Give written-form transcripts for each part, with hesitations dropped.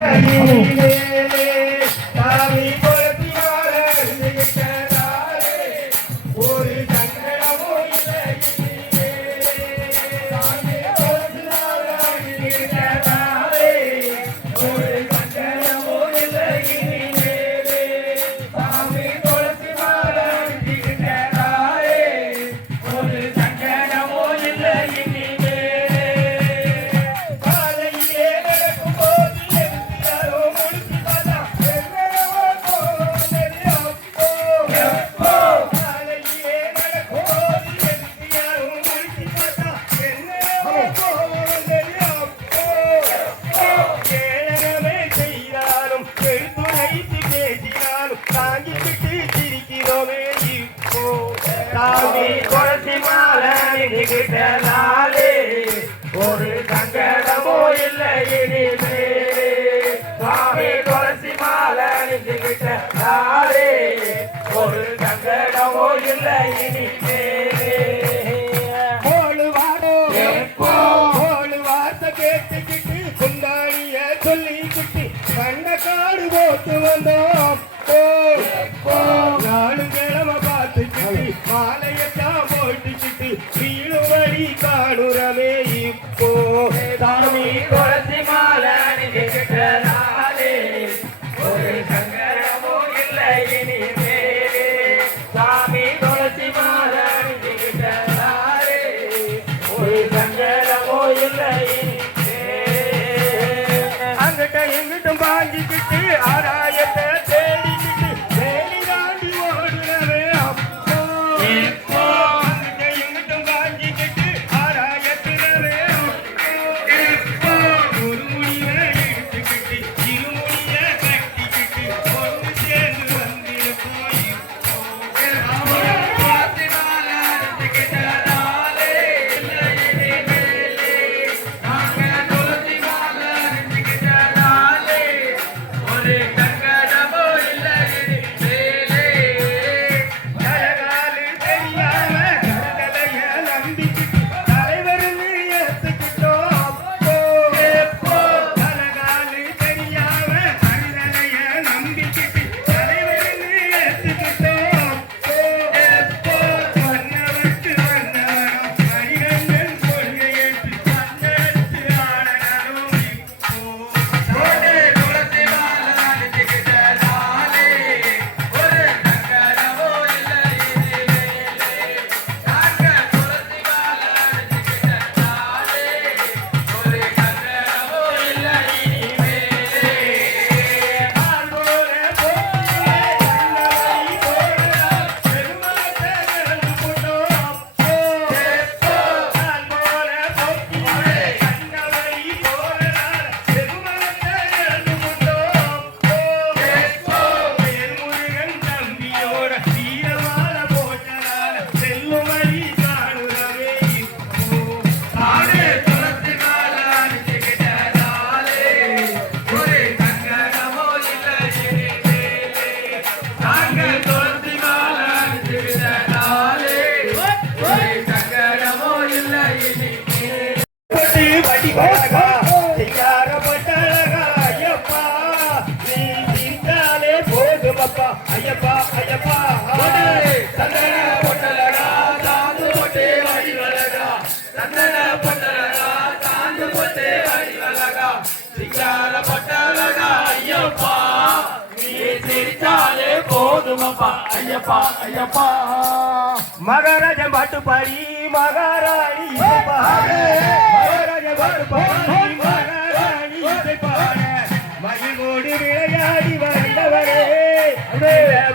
சாமி குளத்தி மாலிக்கிட்டனாலே ஒரு சங்கடமோ இல்லை இனிமே. சாமி குளத்தி மாலிக்கிட்டனாலே ஒரு சங்கடமோ இல்லை இனிமே. வார்த்தை கேட்டுக்கிட்டு குண்டாடிய சொல்லிக்கிட்டு கண்ணக்காடு போட்டு வந்தோம். நானும் கிழமை பார்த்துக்கிட்டு மாலையத்தான் போட்டுக்கிட்டு வீடுபடி காணுறமே. இப்போ சாமி குளத்தி மாலிக்கிட்டனாலே ஒரு சங்கடமோ இல்லை இனிமே. சாமி குளத்தி மாலிக்கிட்டனாலே ஒரு சங்கடமோ இல்லை இனிமே. அங்கிட்ட எங்கிட்டும் பாஞ்சிக்கிட்டு ஆராயத்தை தேடிக்கிட்டு வேலி தாண்டி ஓடுறவே. அப்போ அங்கிட்ட எங்கிட்டும் பாஞ்சிக்கிட்டு ஆராயத்தினவே. ஒரு முடிவை எடுத்துக்கிட்டு இருமுடிய கட்டிக்கிட்டு ஒன்று சேர்ந்து வந்திருப்போம். ஐயப்பா ஐயப்பா சந்தன பொட்டலடா தாந்து பொட்டே வடிவலடா. சந்தன பொட்டலடா தாந்து பொட்டே வடிவலடா. சிங்கார பொட்டலடா ஐயப்பா நீ சிரிச்சாலே போதுமப்பா. ஐயப்பா ஐயப்பா மகாராஜன் பாட்டு பாடி மகாராணி மகாராஜன் பாட்டு பாடி மகாராணி பாட மகிழ்வோடு விளையாடி வந்தவரே.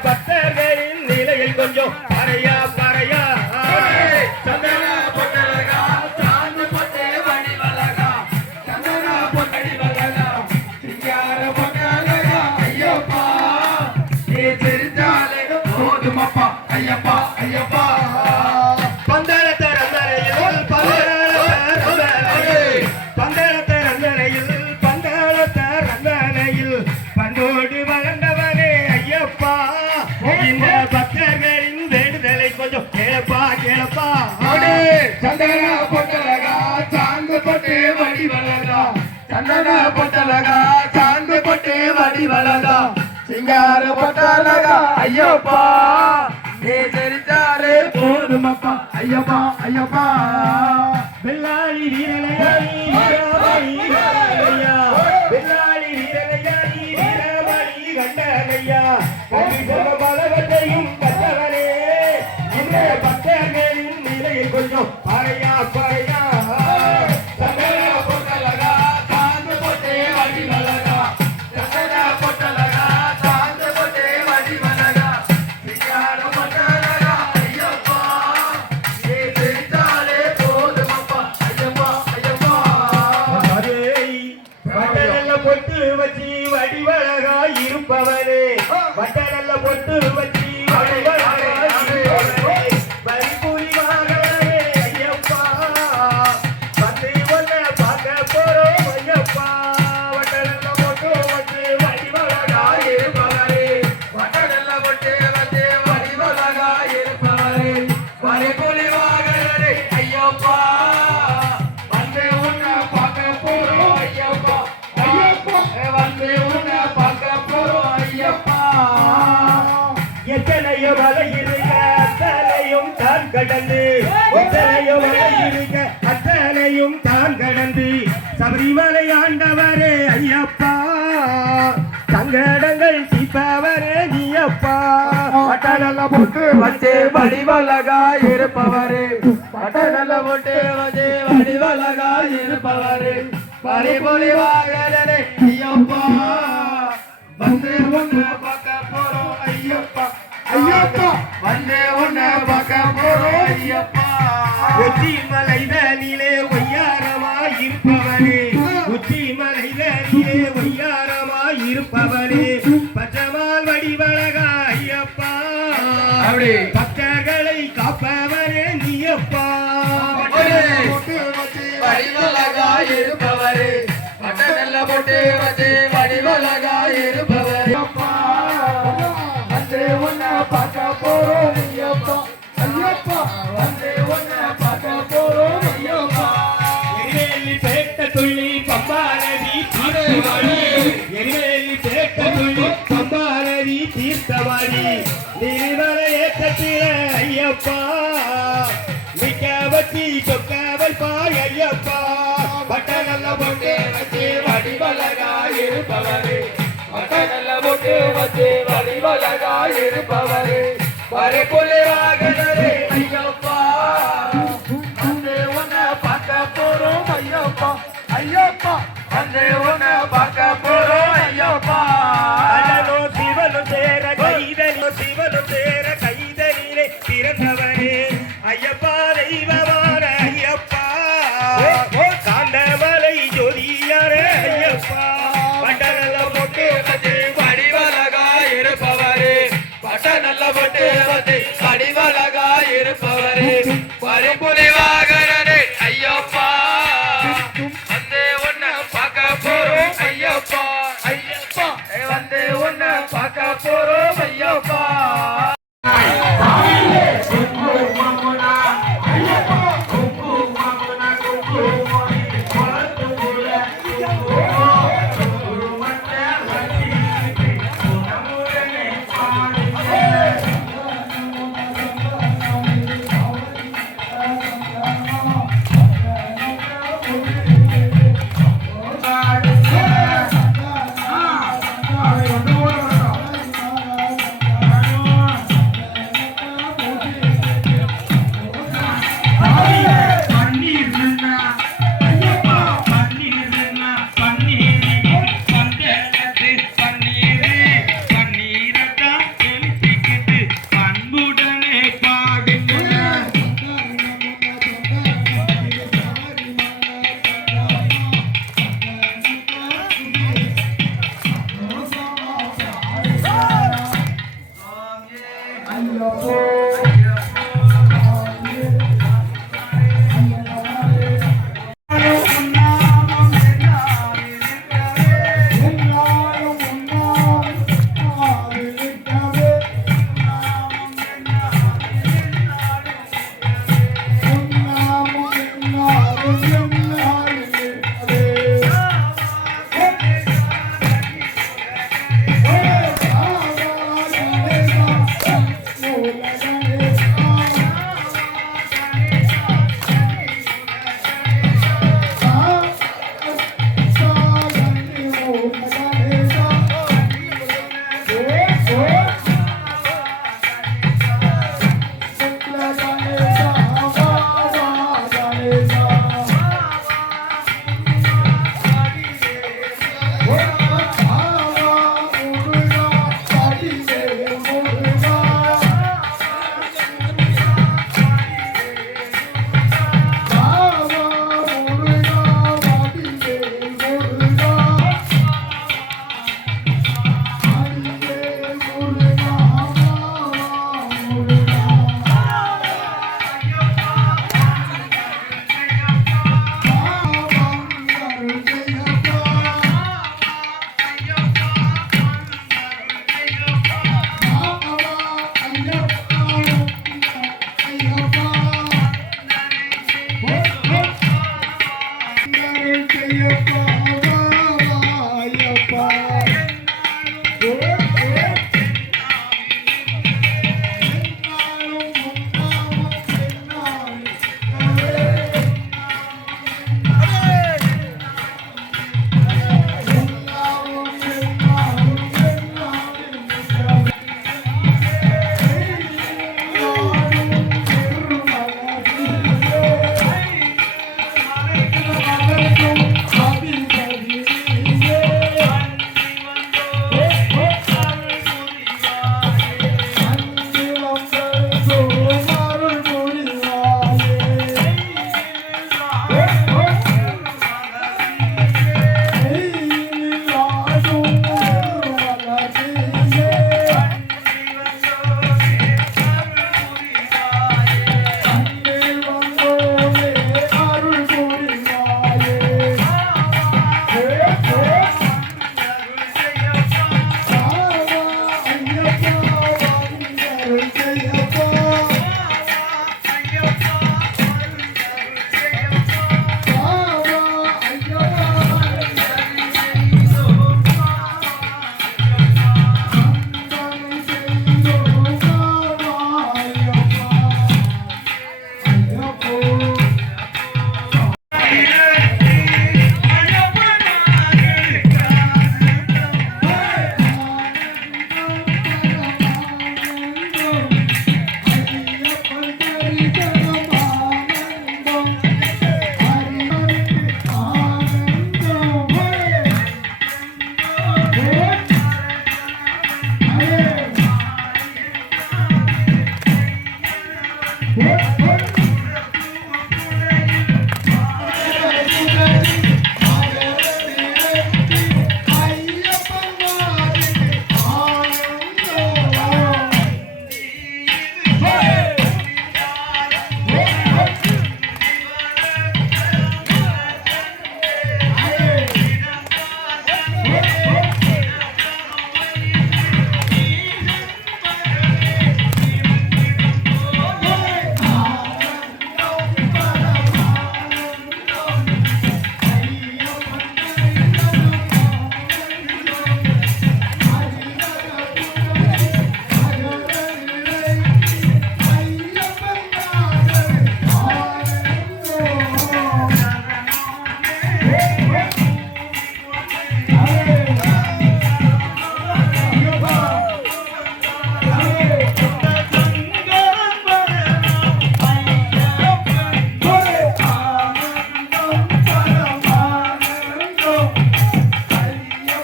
பக்தர்களின் நிலையில் கொஞ்சம் பறையா பறையா. சந்தன பொட்டலகா சாந்து பொட்டே வடிவலகா. சந்தன பொட்டடி வலகா சிங்கார பொட்டலகா. ஐயப்பா நீ சிரிச்சாலே போதுமப்பா. ஐயப்பா ஐயப்பா பந்தளத்த ரந்தரையில் பந்தளத்த ரந்தரையில் பந்தளத்த ரந்தனையில் பண்டோடு வளர்ந்தவனே. ஐயப்பா இந்த பக்தர்களின் வேண்டுதலை கொஞ்சம் கேளப்பா கேளப்பா. சந்தன பொட்டலகா சாந்து பொட்டே வடிவலகா. சந்தன பொட்டலகா சாந்து வடிவழகா சிங்கார பட்டழகா ஐயப்பா நீ தெரிஞ்சாலே போதுமப்பா ஐயப்பா ஐயப்பா வெள்ளாளி வீரலையாளி வீரமணி கண்டனையா வெள்ளாளி வீரலையாளி வீரமணி கண்டனையா கவி சொன்ன பலவற்றையும் கற்றவரே இந்த பக்தர்களின் நிலையை கொஞ்சம் பாறையா பாறையா சங்கர பொட்டழகா சாந்து போட்டே வடிவழகா சங்கர பொட்டழகா சாந்து போட்டே வடிவழகா சிங்கார பட்டழகா ஐயப்பா நீ தெரிஞ்சாலே போதுமப்பா ஐயப்பா ஐயப்பா வட்டநல்ல பொட்டு வச்சு வடிவழகா இருப்பவனே வட்டநல்ல பொட்டு வச்சு வடிவழகா இருப்பவனே வரிபுரி வாகனே ஐயப்பா வந்து ஒன்ன பார்க்க போறோம் ஐயப்பா வட்டநல்ல பொட்டு வச்சு வடிவழகா இருப்பவனே வட்டடல்ல பொட்டே வந்தே வடிவழகா இருப்பவரே வரிபுலி வாகனரே ஐயப்பா வந்து உன்னை பார்க்க போறோம் ஐயப்பா ஐயப்பா வந்து உன்னை பார்க்க போறோம் ஐயப்பா எத்தனையோ மலை இருக்க அத்தனையும் தான் கடந்து எத்தனையோ மலை இருக்க அத்தனையும் தான் கடந்து சபரிமலை ஆண்டவரே ஐயப்பா சங்கடங்கள் தீர்ப்பவரே நீயப்பா வட்டடல்ல பொட்டு வந்தே வடிவழகா இருப்பவரே வட்டடல்ல பொட்டு வந்தே வடிவழகா இருப்பவரே வரிபுலி வாகனரே ஐயப்பா வந்து உன்னை பார்க்க போறோம் ஐயப்பா ஐயப்பா வந்து உன்னை பார்க்க போறோம் ஐயப்பா உச்சி மலைதனிலே ஒய்யாரமாய் இருப்பவரே உச்சி மலைதனிலே ஒய்யாரமாய் இருப்பவரே பச்சமால் வடிவழகா ஐயப்பா அப்படி பக்தர்களை காப்பவரே நீயப்பா வடிவழகா இருப்பவரே வட்டடல்ல பொட்டு வந்தே வடிவழகா இருப்பவரே அப்பா வந்து உன்னை பார்க்க போறோம் ஐயப்பா ஐயப்பா வந்து உன்னை பார்க்க போறோம் ஐயப்பா எரிவேலி பேட்ட துள்ளி பம்பாநதி தீர்த்தவாடி எரிவேலி பேட்ட துள்ளி பம்பாநதி தீர்த்தவாடி நீர்வரை ஏற்றத்தில ஐயப்பா மிக்க வட்டி சொக்க வைப்பாய் ஐயப்பா வட்டடல்ல பொட்டு வந்தே வடிவழகா இருப்பவரே வட்டடல்ல பொட்டு வந்தே வடிவழகா இருப்பவரே வரிபுலி வாகனரே ஐயப்பா வந்து உன்னை பார்க்க போறோம் ஐயப்பா ஐயப்பா வந்து உன்னை பார்க்க போறோம் ஐயப்பா அழனோ சிவனு சேர கைதனி சிவனு சேர கைதனிலே பிறந்தவனே ஐயப்பா தெய்வமான ஐயப்பா காந்தமலை ஜோதியாரே ஐயப்பா வண்டநல்ல பொட்டு வந்தே வடிவழகா இருப்பவரே வட்டடல்ல பொட்டு வந்தே வடிவழகா இருப்பவரே வரிபுலி வாகனரே ஐயப்பா வந்து உன்னை பார்க்க போறோம் ஐயா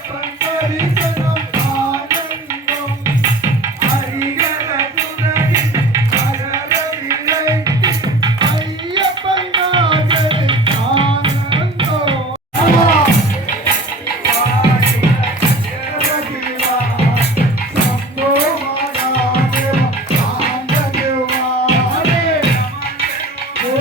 ஐயப்பன் தரிசனம் ஆனந்தம் ஹரிஹர துணையில் அகரவில்லை ஐயப்பன் நாதரின் ஆனந்தம் சம்போ மகாதேவ ஆனந்தவானே ஓ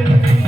Hare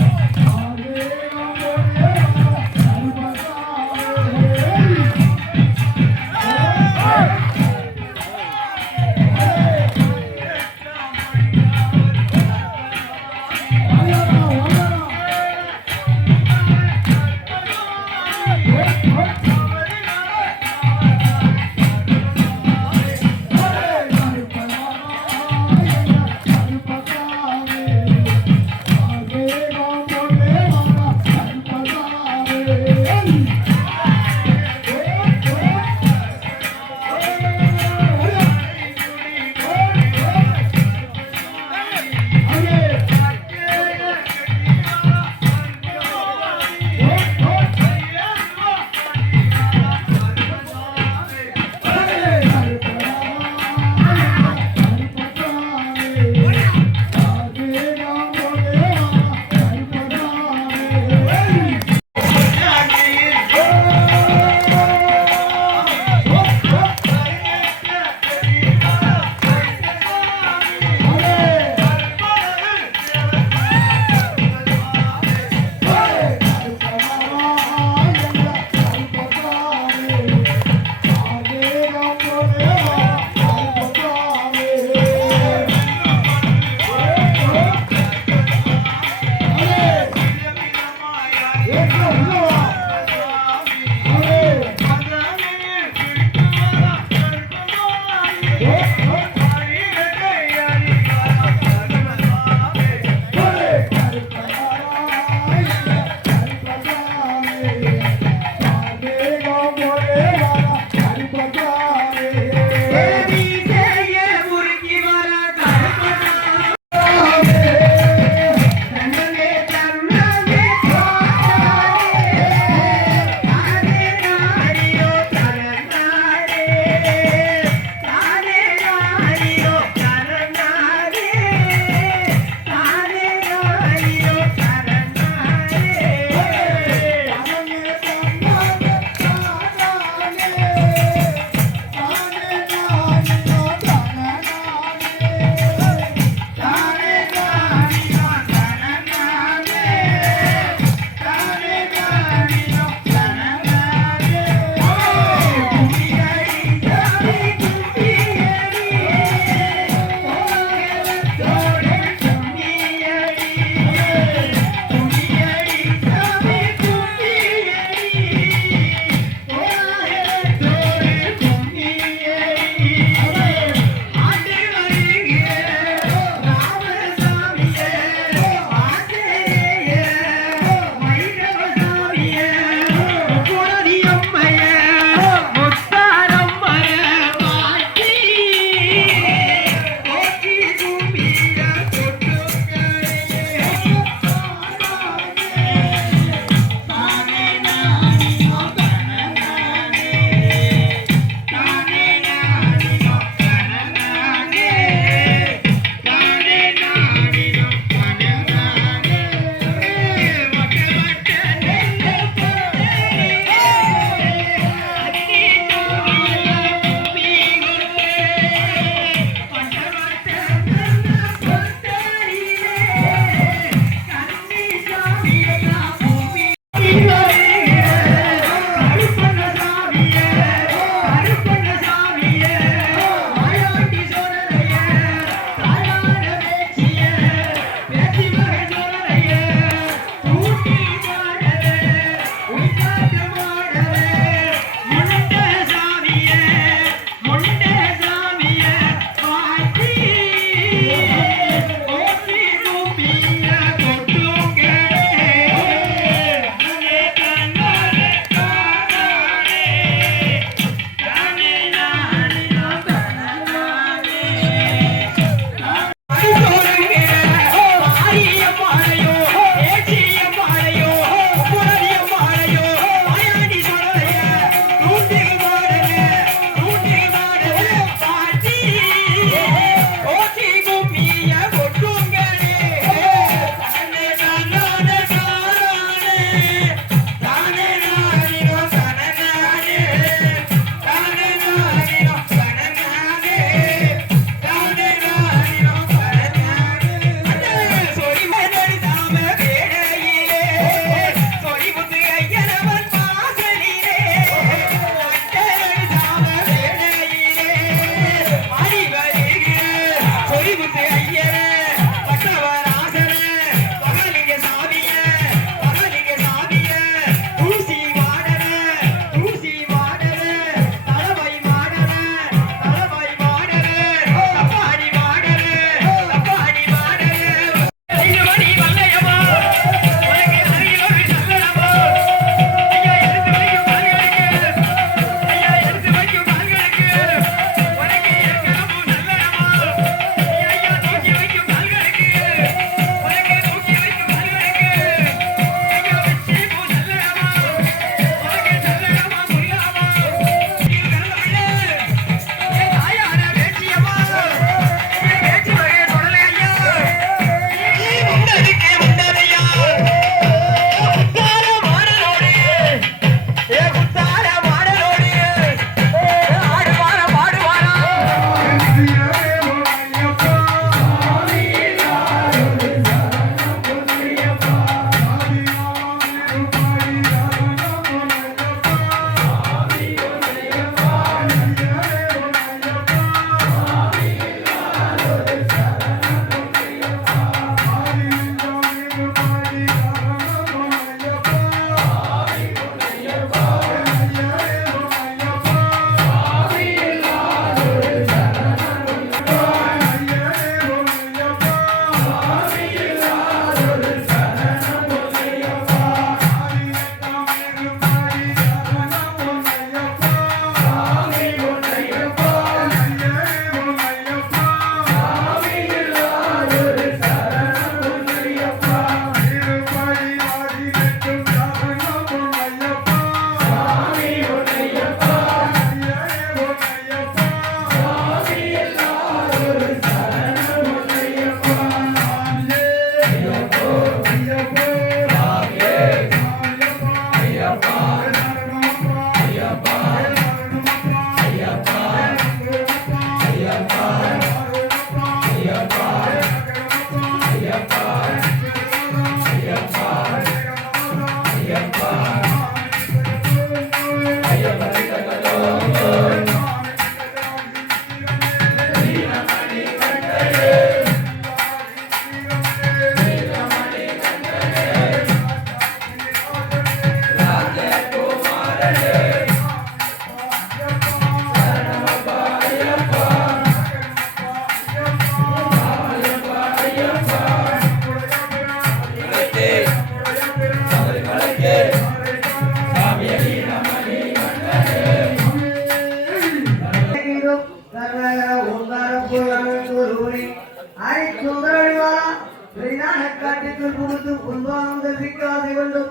கொண்டும்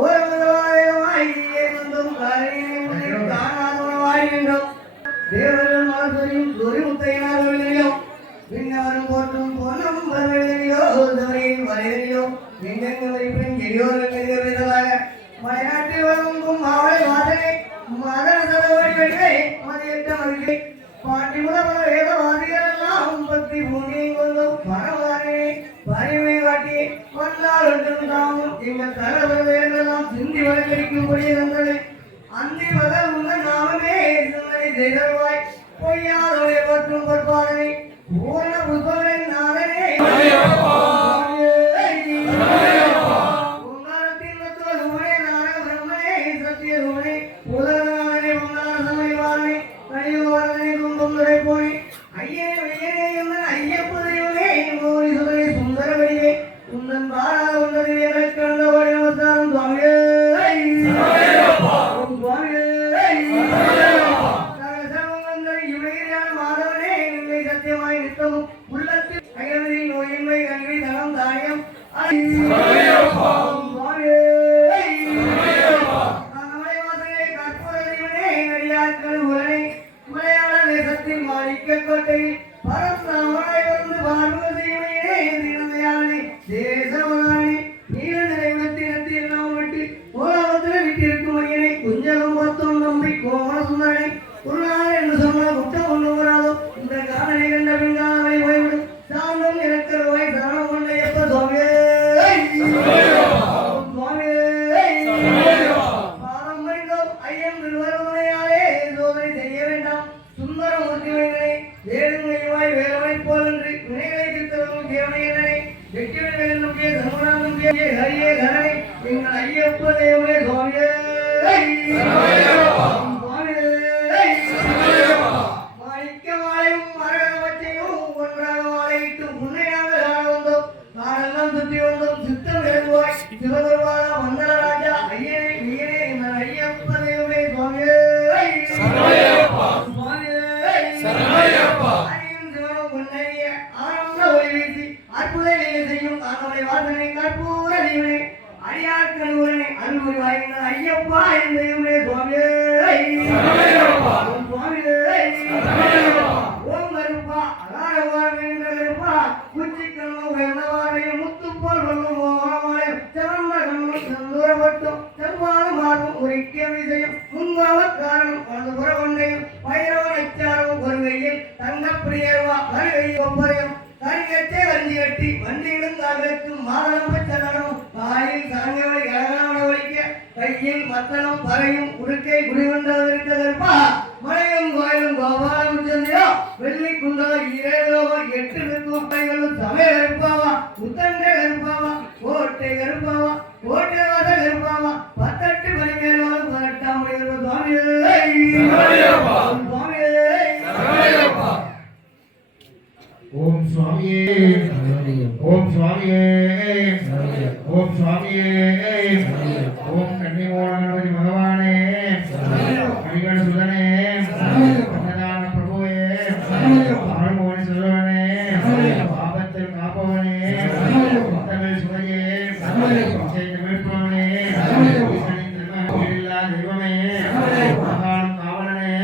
ஓரமாய் கொண்டும் காணாதவனாய் நின்றோம் தேவர்கள் மலர்சொரியும் சொரிமுத்தையினார் பின்னவரும் போற்றும் பொன்னும் வரவில்லையோ தவறையின் வரையிலையோ எங்கெங்கு வரைப்பின் எளியோர்கள் கைதொழிலாக மலைநாட்டில் வழங்கும் மாவளை வாதனை மதன சதவடி வெள்ளை மதியற்ற மருகை பாட்டி முதல் வேதவாதிகளெல்லாம் பற்றி பூமியை கொண்டும் பரவானே பரிமை காட்டி வந்தாலும் தாமும் எங்கள் தலைவர்களெல்லாம் சிந்தி வழக்கடிக்கும்படியே தந்தது அந்தி மகள் உங்கள் நாமமே சிந்தனை செய்தவாய் பொய்யாதவரை மற்றும் பொற்பாதனை பூரண புஷ்பங்களின் நாதனே உங்காரத்தின் தத்துவ சுமனே நாரக பிரம்மனே சத்திய சுமனே உதரநாதனே உங்கார சமயவாதனை கனிவாதனை துன்பம் துடைப்போனே ஐயனே வெய்யனே எங்கள் ஐயப்ப தெய்வமே கோரி சுதனை சுந்தர வடிவே உந்தன் பாரா உன்னதிலே கண்ட ஓடி நமஸ்காரம் சுவாமியே சுவாமியே மாதவனே நிலை சத்தியமாய் நித்தமும் உள்ளத்தில் அயல்வி நோயின்மை கல்வி தனம் தாயம் மலையாள தேசத்தில் மாணிக்க கோட்டை பரந்தாமரை வந்து பார்வதியே தினதயானே தேசமானே நீல நிலைவிடத்தில் எல்லாம் விட்டு ஓலவத்தில் விட்டிருக்கும் ஐயனை குஞ்சகம் பார்த்தோம் நம்பி கோமல சுந்தரனை ஒரு நாள் என்று சொன்னால் குற்றம் கொண்டு வராதோ இந்த காலனை கண்ட பின்காலை ஓய்விடும் சாந்தம் இருக்கிறவாய் சரணம் கொண்ட எப்ப சுவாமியே பாதம் வைந்தோம் ஐயன் திருவருணையாலே சோதனை செய்ய வேண்டாம் சுந்தரமூர்த்தி வைத்தனை வேலுங்கைவாய் வேலவனை போலன்று வினைகளை திருத்தவரும் தேவனையனை வெற்றிகளை நம்பிய தர்மநாதன் ஹரியே கரணை எங்கள் ஐயப்ப தேவனே சுவாமியே மாணிக்கமாலையும் மரகவற்றையும் ஒன்றாக மாலையிட்டு உன்னையாக காண வந்தோம் நாடெல்லாம் சுற்றி வந்தோம் சித்தம் இறங்குவாய் சிவபெருமானா மந்தர ராஜா ஐயனே நீரே எங்கள் ஐயப்ப தேவனே சுவாமியே ஆனந்த ஒளி வீசி அற்புத நிலை செய்யும் அவனை வாசனை கற்பூர நீவனே அடியாட்கள் உடனே அன்பு வாய்ந்த ஐயப்பா என் தெய்வமே சுவாமியே சுவாமியே ஓம் கருப்பா அகாரவாழ்கின்ற கருப்பா குச்சிக்கண்ணு உயர்ந்தவாரையும் முத்துப்போல் வல்லும் ஓரமாயும் சிறந்த கண்ணும் செந்தூரப்பட்டும் செவ்வாறு மாறும் உரிக்கிய விஜயம் முன்பாவ காரணம் வலது புறவண்டையும் பைரவ நச்சாரமும் ஒருகையில் தங்கப்பிரியர்வா வருகையில் ஒப்பரையும் கரிகட்டே வண்டி கட்டி வண்டியிடும் காலத்தும் மாதளம் பச்சனமும் வாயில் சாங்கியவளை கலகலான ஒழிக்க கையில் மத்தனம் பறையும் உடுக்கை குடிகொண்டதற்கதற்பா மலையும் கோயிலும் கோபாலம் சந்திரா வெள்ளி குண்டல இரேலோகம் 8 திருக்கூட்டைகளும் சமய கருப்பாவா உத்தண்ட கருப்பாவா கோட்டை கருப்பாவா கோட்டை வாச கருப்பாவா 18 மணி மேலும் 18ஆம் மணி சுவாமியே ஓம் சுவாமியே ஓம் சுவாமியே ஓம் சுவாமியே ஓம் கன்னிமோகணபதி பகவானே அடிகள் சுதனே அன்னதான பிரபுவே ஆழ்மோகனி சுதவனே ஆபத்தில் காப்பவனே தமிழ் சுவையே மீட்பவனே இல்லா தெய்வமே மகாலம் காவலனே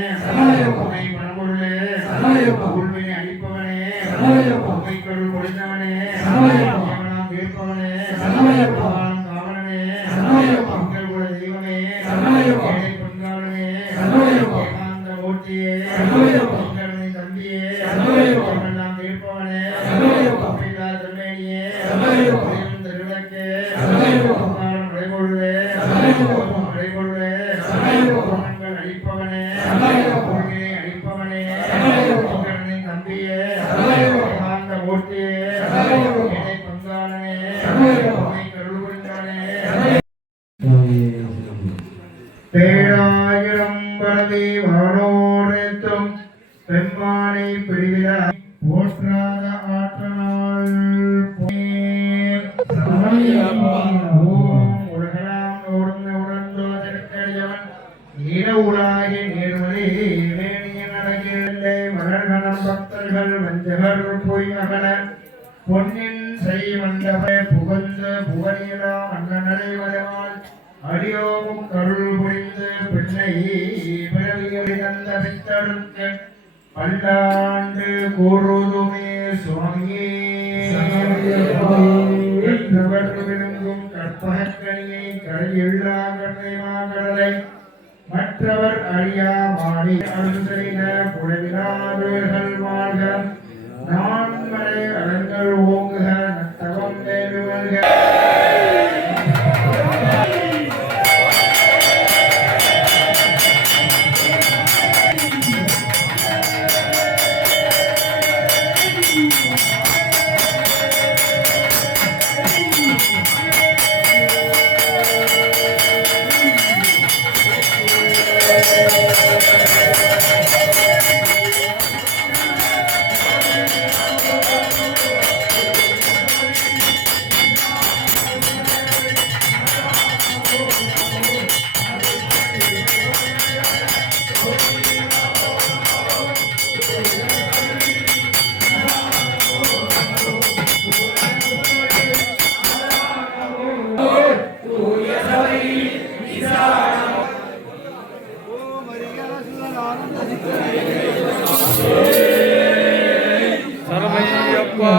உன்னை பணம்பொருளே உள்மையை அளிப்பவனே உண்மைக்கொள் கொடுத்தவனே தேவனாம் கேட்பவனே மகாலம் காவலனே உங்கள் குல தெய்வமே ஏழை பங்காளனே ஏகாந்த மூர்த்தியே எங்களை தம்பியே எல்லாம் கேட்பவனே அப்பில்லா திருமேனியே திருவிளக்கே மகாலம் நடைபொருளே நடைபொருளே குணங்கள் அளிப்பவனே கொள்கையை அளிப்பவனே எங்களை தம்பியே ஏகாந்த மூர்த்தியே ஏழை பங்காளனே உன்னை கருள் புரிந்தவனே பேராயிரம் பரவி வானோரெத்தும் பெம்மானை பிடிவிலாய் போற்றாத ஆற்றனால் ஓம் உலகலாம் ஓர்ந்து உணர்ந்தோ திருக்கடியவன் ஈர உலாகி நேர்வழி வேணியின் அழகில்லை மலர்கணம் பக்தர்கள் வஞ்சகர் பொய் அகல பொன்னின் செய் மண்டப புகழ்ந்து புகழிலா அண்ணனடை கற்றவர் விளங்கும் கற்பகக்கணியை கரையில்லா கண்ணைமாகடலை மற்றவர் அறியா மாடி அரசு செய்த புலவிலாதவர்கள் வாழ்க நான்மறை அறங்கள் ஓங்குக நத்தவம் மேலுவல்க சரமையப்பா